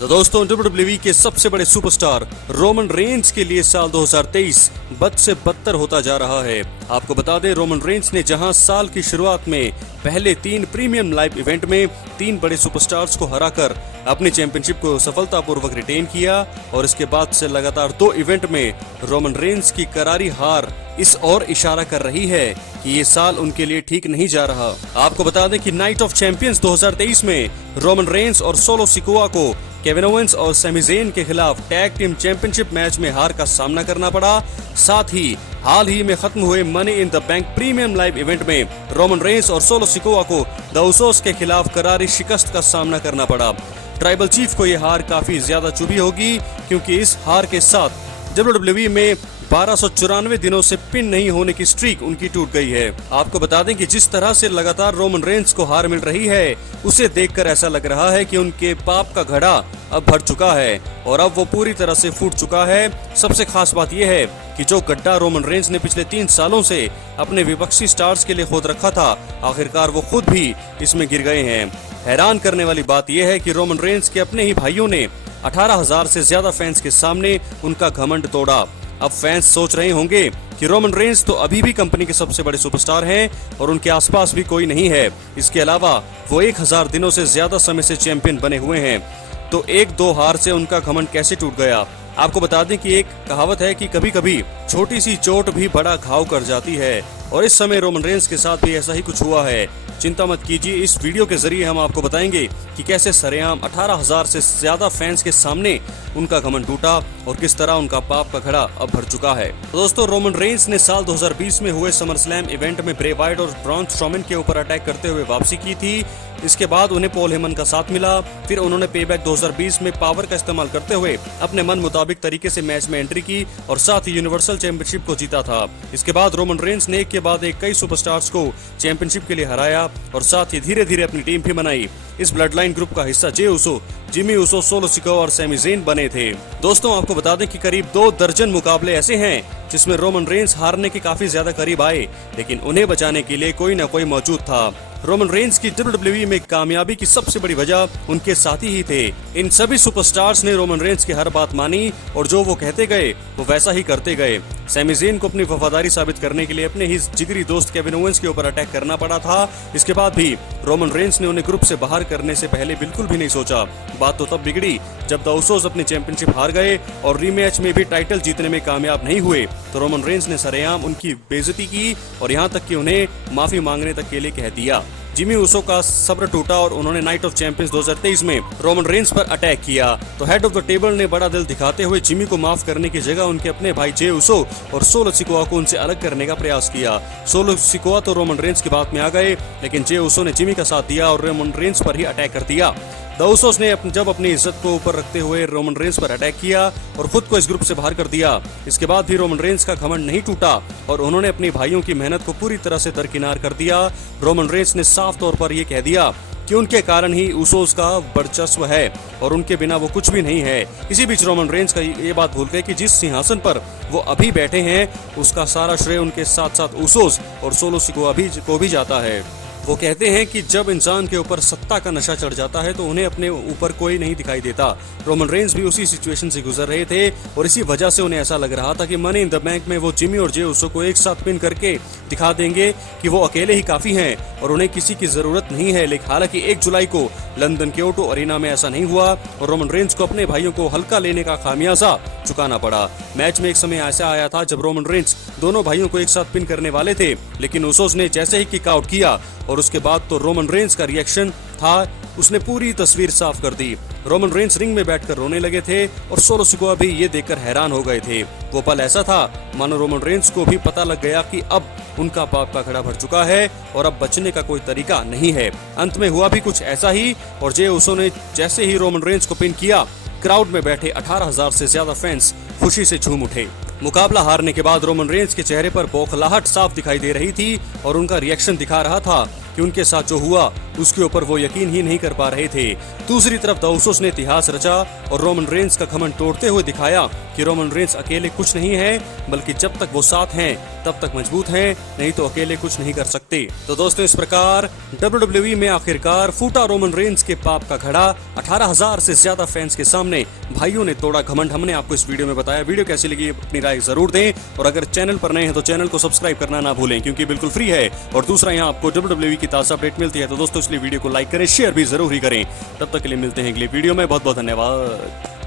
तो दोस्तों WWE के सबसे बड़े सुपरस्टार रोमन रेंज के लिए साल 2023 बद से बदतर होता जा रहा है। आपको बता दें, रोमन रेंज ने जहां साल की शुरुआत में पहले 3 प्रीमियम लाइव इवेंट में 3 बड़े सुपरस्टार्स को हराकर अपनी चैंपियनशिप को सफलतापूर्वक रिटेन किया और इसके बाद से लगातार 2 इवेंट में रोमन रेंज की करारी हार इस ओर इशारा कर रही है कि ये साल उनके लिए ठीक नहीं जा रहा। आपको बता दें कि नाइट ऑफ चैंपियंस 2023 में रोमन रेंज और सोलो सिकोआ को केविन ओवेंस और सैमी ज़ेन के खिलाफ टैग टीम चैंपियनशिप मैच में हार का सामना करना पड़ा। साथ ही हाल ही में खत्म हुए money in the bank premium live event में रोमन रेंज और सोलो सिकोआ को द उसोस के खिलाफ करारी शिकस्त का सामना करना पड़ा। ट्राइबल चीफ को यह हार काफी ज्यादा चुभी होगी, क्योंकि इस हार के साथ WWE में 1294 दिनों से पिन नहीं होने की स्ट्रीक उनकी टूट गई है। आपको बता दें कि जिस तरह से लगातार रोमन रेंज को हार मिल रही है, उसे देखकर ऐसा लग रहा है कि उनके पाप का घड़ा अब भर चुका है और अब वो पूरी तरह से फूट चुका है। सबसे खास बात यह है कि जो गड्ढा रोमन रेंज ने पिछले 3 सालों से अपने विपक्षी स्टार्स के लिए खोद रखा था, आखिरकार वो खुद भी इसमें गिर गए हैं। हैरान करने वाली बात यह है कि रोमन रेंज के अपने ही भाइयों ने 18,000 से ज्यादा फैंस के सामने उनका घमंड तोड़ा। अब फैंस सोच रहे होंगे कि रोमन रेंज तो अभी भी कंपनी के सबसे बड़े सुपरस्टार हैं और उनके आसपास भी कोई नहीं है। इसके अलावा वो 1000 दिनों से ज्यादा समय से चैंपियन बने हुए हैं, तो 1-2 हार से उनका घमंड कैसे टूट गया। आपको बता दें कि एक कहावत है कि कभी कभी छोटी सी चोट भी बड़ा घाव कर जाती है, और इस समय रोमन रेंज के साथ भी ऐसा ही कुछ हुआ है। चिंता मत कीजिए, इस वीडियो के जरिए हम आपको बताएंगे कि कैसे सरेआम 18,000 से ज्यादा फैंस के सामने उनका घमंड टूटा और किस तरह उनका पाप का घड़ा अब भर चुका है। तो दोस्तों, रोमन रेंज ने साल 2020 में हुए समर स्लैम इवेंट में ब्रे वाइट और ब्रॉन स्ट्रोमन के ऊपर अटैक करते हुए वापसी की थी। इसके बाद उन्हें पॉल हेमन का साथ मिला। फिर उन्होंने पेबैक 2020 में पावर का इस्तेमाल करते हुए अपने मन मुताबिक तरीके से मैच में एंट्री की और साथ ही यूनिवर्सल चैंपियनशिप को जीता था। इसके बाद रोमन रेंज ने एक के बाद एक कई सुपरस्टार्स को चैंपियनशिप के लिए हराया और साथ ही धीरे धीरे अपनी टीम भी बनाई। इस ब्लड लाइन ग्रुप का हिस्सा जे उसो, जिमी उसो, सोलो सिकोआ और सैमी ज़ेन बने थे। दोस्तों, आपको बता दें कि करीब 2 दर्जन मुकाबले ऐसे हैं जिसमें रोमन रेंज हारने के काफी ज्यादा करीब आए, लेकिन उन्हें बचाने के लिए कोई न कोई मौजूद था। रोमन रेंज की WWE में कामयाबी की सबसे बड़ी वजह उनके साथी ही थे। इन सभी सुपरस्टार्स ने रोमन रेंज की हर बात मानी और जो वो कहते गए वो वैसा ही करते गए। सैमी ज़ेन को अपनी वफादारी साबित करने के लिए अपने ही जिगरी दोस्त केविन ओवेंस के ऊपर अटैक करना पड़ा था। इसके बाद भी रोमन रेंज ने उन्हें ग्रुप से बाहर करने से पहले बिल्कुल भी नहीं सोचा। बात तो तब बिगड़ी जब द उसोस अपनी चैंपियनशिप हार गए और रीमैच में भी टाइटल जीतने में कामयाब नहीं हुए, तो रोमन रेंज ने सरेआम उनकी बेइज्जती की और यहाँ तक कि उन्हें माफी मांगने तक के लिए कह दिया। जिमी उसो का सब्र टूटा और उन्होंने नाइट ऑफ चैंपियंस 2023 में रोमन रेंज पर अटैक किया, तो हेड ऑफ द टेबल ने बड़ा दिल दिखाते हुए जिमी को माफ करने की जगह उनके अपने भाई जे उसो और सोलो सिकोआ को उनसे अलग करने का प्रयास किया। सोलो सिकोआ तो रोमन रेंज की बात में आ गए, लेकिन जे उसो ने जिमी का साथ दिया और रोमन रेंज पर ही अटैक कर दिया। द उसोस ने जब अपनी इज्जत को ऊपर रखते हुए रोमन रेंज पर अटैक किया और खुद को इस ग्रुप से बाहर कर दिया। इसके बाद भी रोमन रेंज का घमंड नहीं टूटा और उन्होंने अपनी भाइयों की मेहनत को पूरी तरह से दरकिनार कर दिया। रोमन रेंज ने साफ तौर पर यह कह दिया कि उनके कारण ही उसोस का वर्चस्व है और उनके बिना वो कुछ भी नहीं है। इसी बीच रोमन रेंज का ये बात भूल गए कि जिस सिंहासन पर वो अभी बैठे हैं, उसका सारा श्रेय उनके साथ साथ उसोस और सोलो सिकोआ को भी जाता है। वो कहते हैं कि जब इंसान के ऊपर सत्ता का नशा चढ़ जाता है तो उन्हें अपने ऊपर कोई नहीं दिखाई देता। रोमन रेंज भी उसी सिचुएशन से गुजर रहे थे और इसी वजह से उन्हें ऐसा लग रहा था कि मनी इन द बैंक में वो जिमी और जे उसो को एक साथ पिन करके दिखा देंगे कि वो अकेले ही काफी हैं और उन्हें किसी की जरूरत नहीं है। लेकिन हालांकि 1 जुलाई को लंदन के ओटो अरीना में ऐसा नहीं हुआ और रोमन रेंज को अपने भाइयों को हल्का लेने का खामियाजा चुकाना पड़ा। मैच में एक समय ऐसा आया था जब रोमन रेंज दोनों भाइयों को एक साथ पिन करने वाले थे, लेकिन उसोस ने जैसे ही किक आउट किया और उसके बाद तो रोमन रेंज का रिएक्शन था, उसने पूरी तस्वीर साफ कर दी। रोमन रेंज रिंग में बैठकर रोने लगे थे और सोलो सिकोआ भी ये देखकर हैरान हो गए थे। वो पल ऐसा था मानो रोमन रेंज को भी पता लग गया कि अब उनका पाप का घड़ा भर चुका है और अब बचने का कोई तरीका नहीं है। अंत में हुआ भी कुछ ऐसा ही और जे उसो ने जैसे ही रोमन रेंज को पिन किया, क्राउड में बैठे 18,000 से ज्यादा फैंस खुशी से झूम उठे। मुकाबला हारने के बाद रोमन रेंज के चेहरे पर बौखलाहट साफ दिखाई दे रही थी और उनका रिएक्शन दिखा रहा था कि उनके साथ जो हुआ उसके ऊपर वो यकीन ही नहीं कर पा रहे थे। दूसरी तरफ द उसोस ने इतिहास रचा और रोमन रेंस का घमंड तोड़ते हुए दिखाया कि रोमन रेंस अकेले कुछ नहीं है, बल्कि जब तक वो साथ हैं तब तक मजबूत हैं, नहीं तो अकेले कुछ नहीं कर सकते। तो दोस्तों, इस प्रकार WWE में आखिरकार फूटा रोमन रेंस के पाप का घड़ा। 18,000 से ज्यादा फैंस के सामने भाइयों ने तोड़ा घमंड। हमने आपको इस वीडियो में बताया। वीडियो कैसी लगी अपनी राय जरूर दें, और अगर चैनल पर नए हैं तो चैनल को सब्सक्राइब करना ना भूलें, क्योंकि बिल्कुल फ्री है। और दूसरा, यहाँ आपको WWE की ताजा अपडेट मिलती है। तो दोस्तों, इसलिए वीडियो को लाइक करें, शेयर भी जरूर ही करें। तब तक के लिए मिलते हैं अगली वीडियो में। बहुत बहुत धन्यवाद।